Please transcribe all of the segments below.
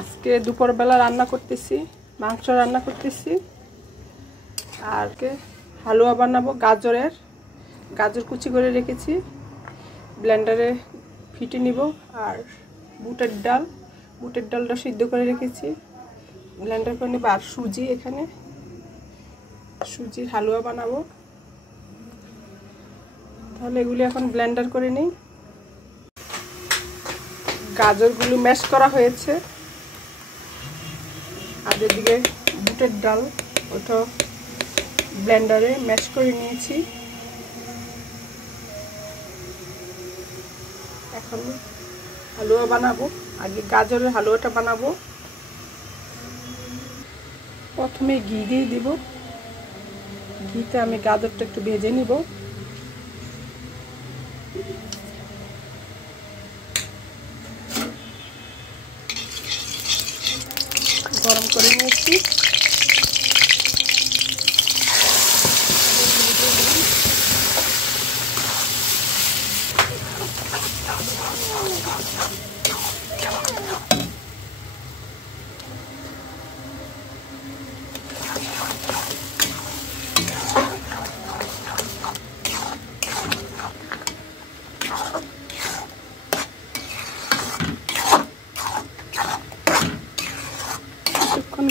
আজকে দুপুরবেলা রান্না করতেছি, মাংস রান্না করতেছি আর হালুয়া বানাবো। গাজর কুচি করে রেখেছি, ব্লেন্ডারে ফিটে নিব। আর বুটের ডালটা সিদ্ধ করে রেখেছি, ব্লেন্ডার করে নেব। আর সুজি, এখানে সুজির হালুয়া বানাবো। তাহলে এগুলি এখন ব্লেন্ডার করে নিই। গাজরগুলো ম্যাশ করা হয়েছে, আর এদিকে বুটের ডাল, ওটা ব্লেন্ডারে ম্যাশ করে নিয়েছি। এখন হালুয়া বানাবো। আগে গাজরের হালুয়াটা বানাবো। প্রথমে ঘি দিয়ে দিব। ঘিতে আমি গাজরটা একটু ভেজে নিব। গরম করে নিয়েছি।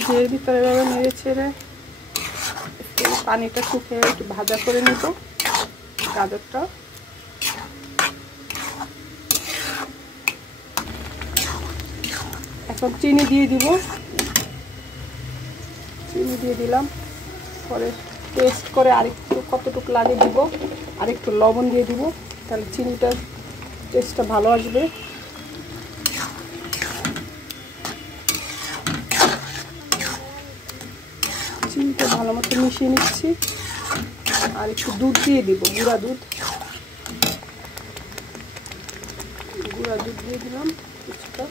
ঘিয়ের ভিতরে এভাবে নেড়ে ছেড়ে পানিটা শুকিয়ে একটু ভাজা করে নিব গাজরটা। এখন চিনি দিয়ে দিব। চিনি দিয়ে দিলাম, পরে টেস্ট করে আরেকটু কতটুকু লাগে দিব, আরেকটু লবণ দিয়ে দিব, তাহলে চিনিটার টেস্টটা ভালো আসবে। চিনিটা ভালো মতো মিশিয়ে নিচ্ছি। আর একটু দুধ দিয়ে দিব, গুঁড়া দুধ দিয়ে দিলাম কিছুটা।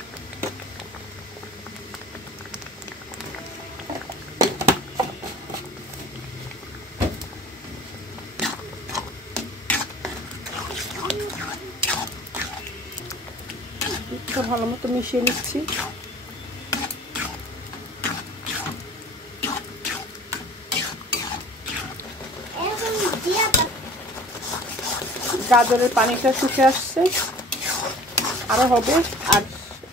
দুধটা ভালো মতো মিশিয়ে নিচ্ছি। গাজরের পানিটা শুকিয়ে আসছে, আরও হবে। আর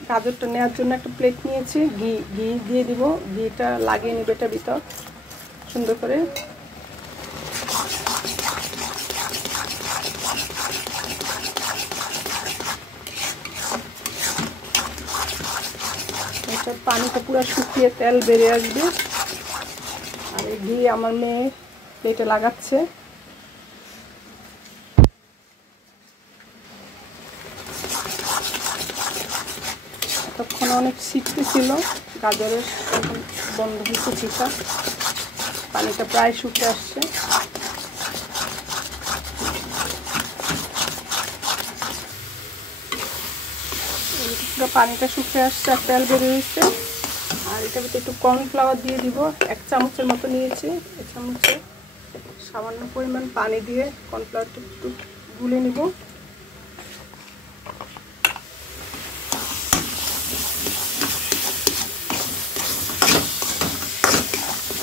গাজরটা নেওয়ার জন্য একটা প্লেট নিয়েছি, ঘি দিয়ে দিব। ঘিটা লাগিয়ে নিবে এটার ভিতর সুন্দর করে। এটা পানিটা পুরো শুকিয়ে তেল বেরিয়ে আসবে। আর এই ঘি আমার মেয়ে প্লেটে লাগাচ্ছে। তখন অনেক ছিটতে ছিল গাজরের, এখন বন্ধ হয়েছে ছিটা। পানিটা প্রায় শুকিয়ে আসছে। পানিটা শুকিয়ে আসছে আর তেল বেরিয়ে হয়েছে। আর এটার ভিতরে একটু কর্নফ্লাওয়ার দিয়ে দিব, 1 চামচের মতো নিয়েছি। 1 চামচে সামান্য পরিমাণ পানি দিয়ে কর্নফ্লাওয়ারটা একটু গুলে নিব।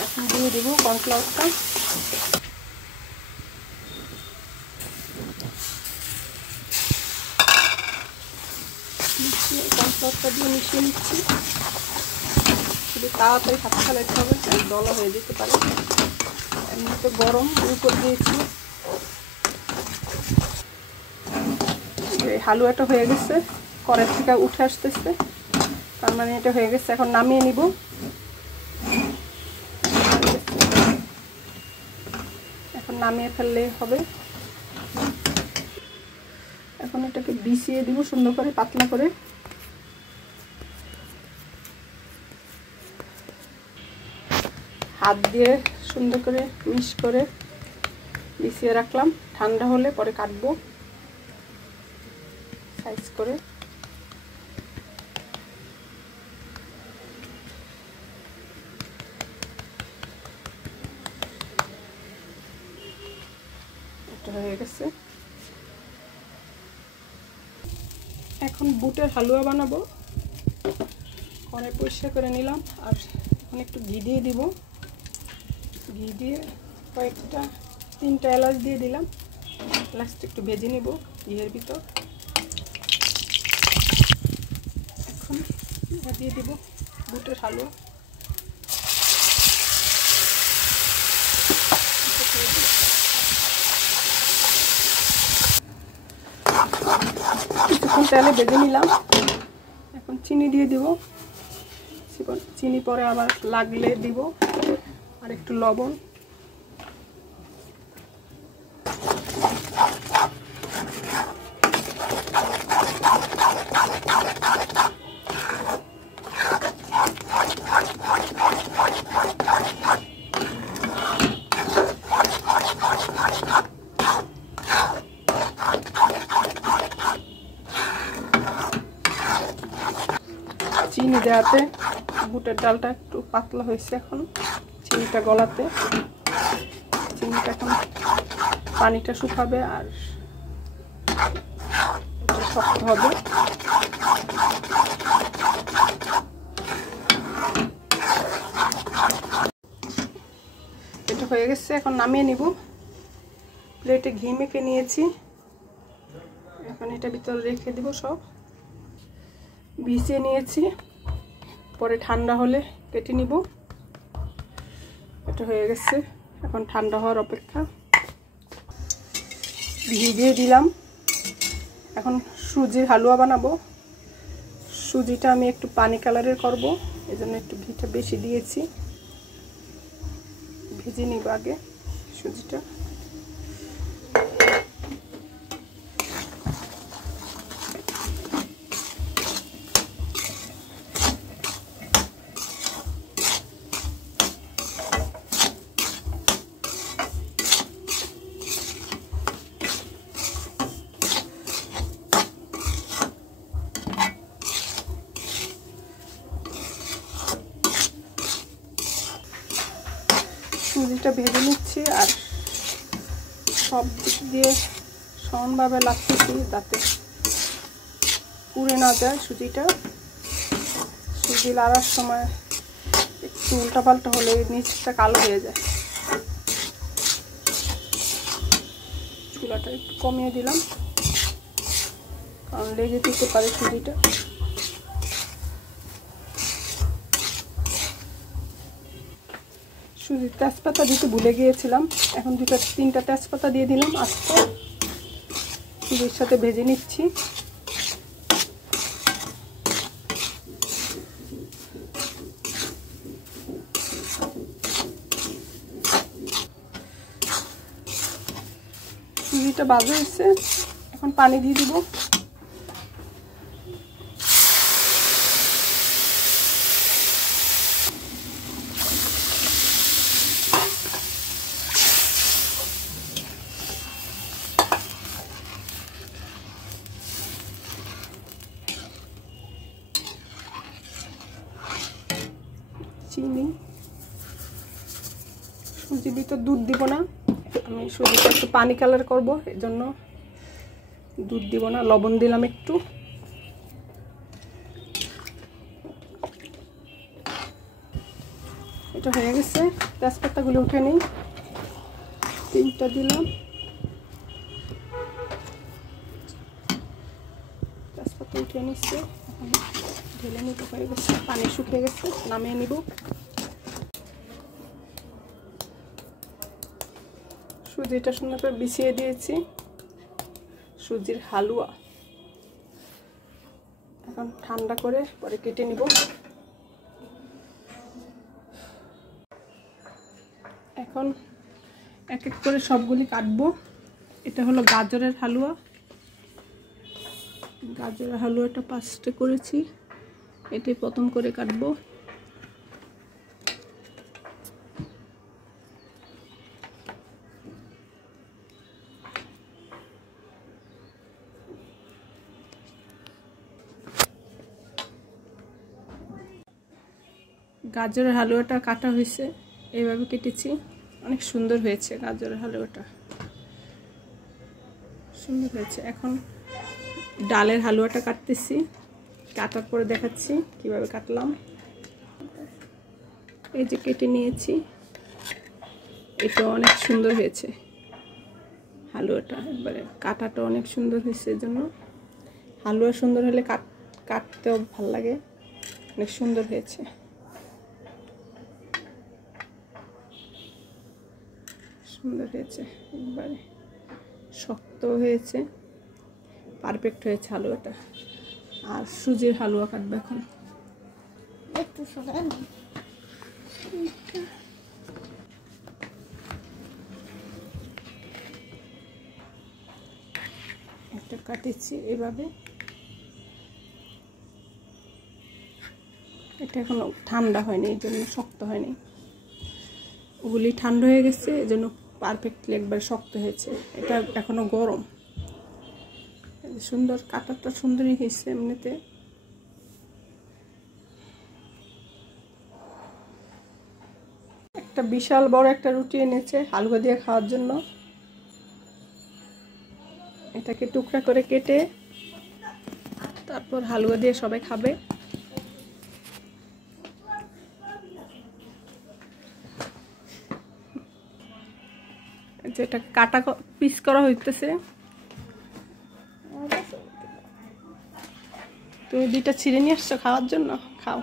এখন দিয়ে দিব কর্নফ্লাওয়ারটা। কর্নফ্লাওয়ারটা দিয়ে মিশিয়ে নিচ্ছি। শুধু তাড়াতাড়ি হাত ফেলাতে হবে, দলা হয়ে যেতে পারে। এমনিতে গরম উপর দিয়েছি। হালুয়াটা হয়ে গেছে, কড়াই থেকে উঠে আসতেছে, তার মানে এটা হয়ে গেছে। এখন নামিয়ে নিব। এখন নামিয়ে ফেললেই হবে। এখন এটাকে বিছিয়ে দিব সুন্দর করে, পাতলা করে। হাত দিয়ে সুন্দর করে মিক্স করে বিছিয়ে রাখলাম। ঠান্ডা হলে পরে কাটবো সাইজ করে। এটা হয়ে গেছে। এখন বুটের হালুয়া বানাবো। পরে পরিষ্কার করে নিলাম। আর এখন একটু ঘি দিয়ে দিব। ঘি দিয়ে কয়েকটা 3টা এলাচ দিয়ে দিলাম। এলাচটা একটু ভেজে নিব ঘিয়ের ভিতর। এখন দিয়ে দিব বুটের হালুয়া। কিছুক্ষণ তেলে ভেজে নিলাম। এখন চিনি দিয়ে দিব। চিনি পরে আবার লাগলে দিব। আর একটু লবণ। চিনি দেওয়াতে বুটের ডালটা একটু পাতলা হয়েছে। এখন চিনিটা গলাতে চিনিটা এখন পানিটা শুকাবে আর এটা শক্ত হবে। এটা হয়ে গেছে। এখন নামিয়ে নিব। প্লেটে ঘি মেখে নিয়েছি। এখন এটা ভিতরে রেখে দিব। সব ভিজিয়ে নিয়েছি। পরে ঠান্ডা হলে কেটে নিব। এটা হয়ে গেছে। এখন ঠান্ডা হওয়ার অপেক্ষা। ঘি দিয়ে দিলাম। এখন সুজির হালুয়া বানাবো। সুজিটা আমি একটু পানি কালারের করব, এজন্য একটু ঘিটা বেশি দিয়েছি। ভেজে নিব আগে সুজিটা। সুজিটা ভেজে নিচ্ছি আর সব দিক দিয়ে সমানভাবে লাগতেছি যাতে পুড়ে না যায় সুজিটা। সুজি লাগার সময় একটু উল্টাপাল্টা হলে নিচটা কালো হয়ে যায়। চুলাটা একটু কমিয়ে দিলাম কারণ লেগে দিতে পারে সুজিটা। সুজির তেজপাতা দিতে ভুলে গিয়েছিলাম। এখন 2-3টা তেজপাতা দিয়ে দিলাম। আস্তে সুজির সাথে ভেজে নিচ্ছি। সুজিটা ভাজা হয়েছে। এখন পানি দিয়ে দিব। চিনি। সুজির ভিতর দুধ দিব না। আমি সুজিটা একটু পানি কালার করব, এজন্য দুধ দিব না। লবণ দিলাম একটু। এটা হয়ে গেছে। তেজপাতাগুলো উঠে নিই। 3টা দিলাম। তেজপাতা উঠে নিচ্ছে। এখন ঢেলে নিতে হয়ে গেছে। পানি শুকিয়ে গেছে। নামিয়ে নিব। সুজিটা সুন্দর করে বিছিয়ে দিয়েছি। সুজির হালুয়া এখন ঠান্ডা করে পরে কেটে নিব। এখন এক এক করে সবগুলি কাটবো। এটা হলো গাজরের হালুয়া। গাজরের হালুয়াটা 5টে করেছি। এটাই প্রথম করে কাটবো। গাজরের হালুয়াটা কাটা হয়েছে, এইভাবে কেটেছি। অনেক সুন্দর হয়েছে গাজরের হালুয়াটা, সুন্দর হয়েছে। এখন ডালের হালুয়াটা কাটতেছি। কাটার পরে দেখাচ্ছি কিভাবে কাটলাম। এই যে কেটে নিয়েছি, এটা অনেক সুন্দর হয়েছে হালুয়াটা, একবারে কাটাটা অনেক সুন্দর হয়েছে। এই জন্য হালুয়া সুন্দর হলে কাটতেও ভাল লাগে, অনেক সুন্দর হয়েছে। সুন্দর হয়েছে, একবারে শক্ত হয়েছে, পারফেক্ট হয়েছে হালুয়াটা। আর সুজির হালুয়া কাটবে এখন। একটু সরান। একটা কাটেছি এভাবে, এটা এখনো ঠান্ডা হয়নি, এই জন্য শক্ত হয়নি। ওগুলি ঠান্ডা হয়ে গেছে, এই জন্য পারফেক্টলি একবার শক্ত হয়েছে। এটা এখনো গরম। সুন্দর কাটারটা সুন্দরই হয়েছে এমনিতে। একটা বিশাল বড় একটা রুটি এনেছে হালুয়া দিয়ে খাওয়ার জন্য। এটাকে টুকরা করে কেটে তারপর হালুয়া দিয়ে সবাই খাবে। যেটা কাটা পিস করা হইতেছে, তুমি দুইটা ছিঁড়ে নিয়ে আসছো খাওয়ার জন্য, খাও।